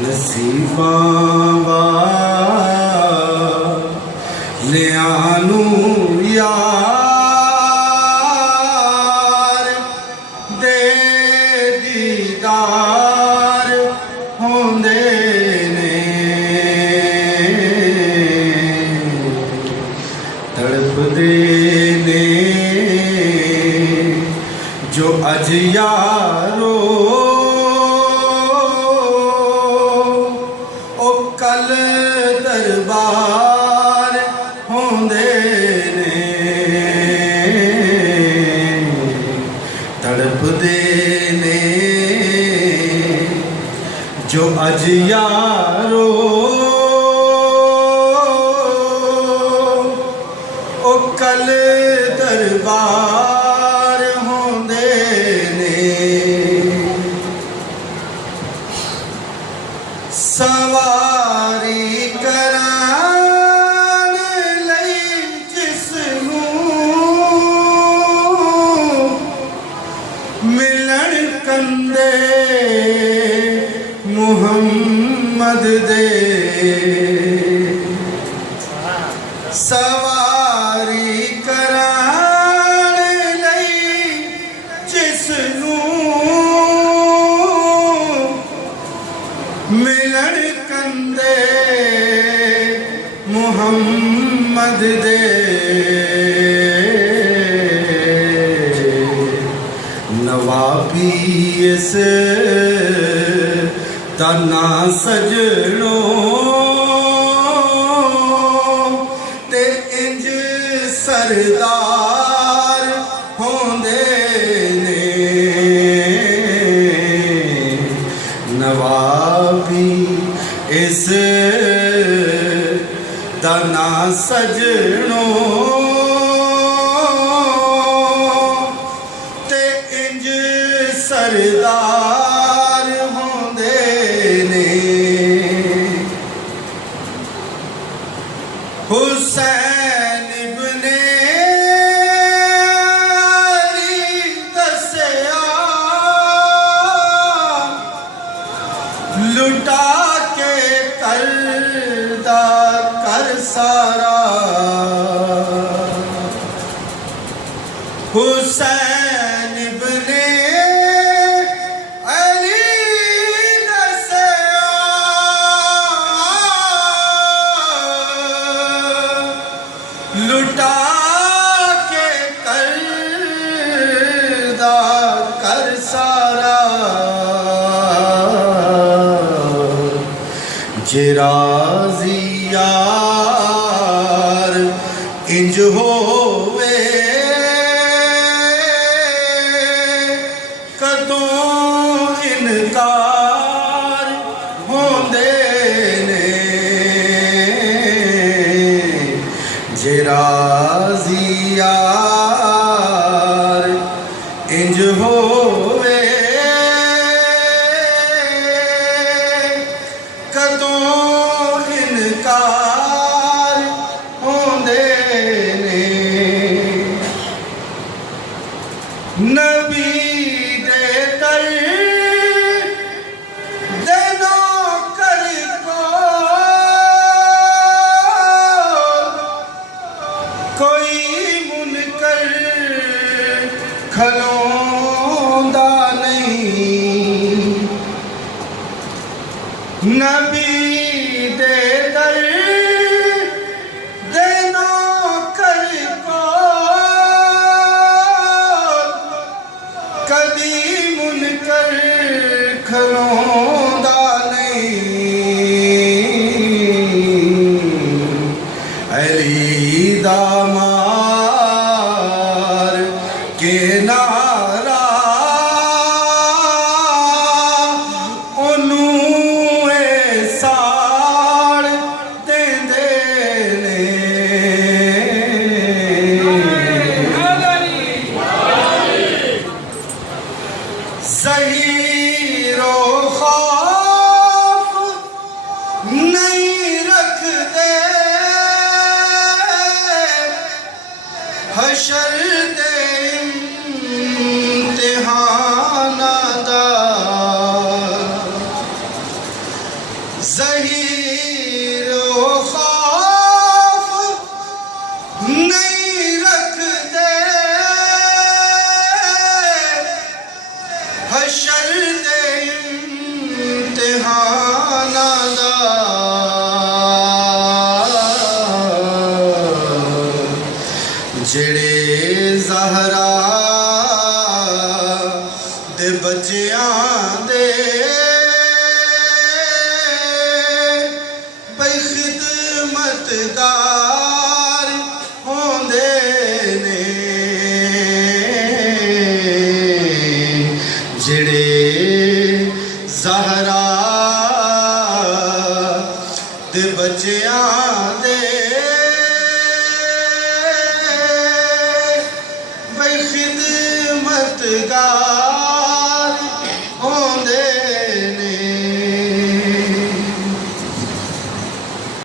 नसीबां वालियां नू यार दे दीदार होंदे ने, तड़पदे ने जो अज यारो कल दरबार होंदे ने, तड़पदे ने जो अज यारो ओ कल दरबार होंदे ने। सवारी करान लई जिसनूं मिलन कंदे मुहम्मद दे, सवारी करान लई जिसनूं मिलन कंदे मुहम्मद दे, नवाबी इस तना सजनो ते इंज सरदार होंदे ने, नवाबी इस तना सजनो ते इंज सरदार होंदे ने। हुसैन इब्ने अली दस्या लुटा के करदा कर सारा, हुसैन इब्ने अली दस्या लुटा के करदा कर सारा, जे राज़ी यार इंज होवे कदों इनकार होंदे ने, जे राज़ी यार इंज होवे कदों इनकार होंदे ने। नबी दे दर दे नौकर को कोई मुनकर खलोंदा नहीं, नबी दे दर दे नौकर को कदी मुनकर खलोंदा नहीं, अली दा मार के नारा ओनू ऐसा ज़हीर व खौफ नहीं रखते हशर दे इम्तिहाना दा जेड़े ज़हरा दे बच्चियां दे बई खिदमतगार होंदे ने जेड़े ज़हरा दे बच्चियां दे बई खिदमतगार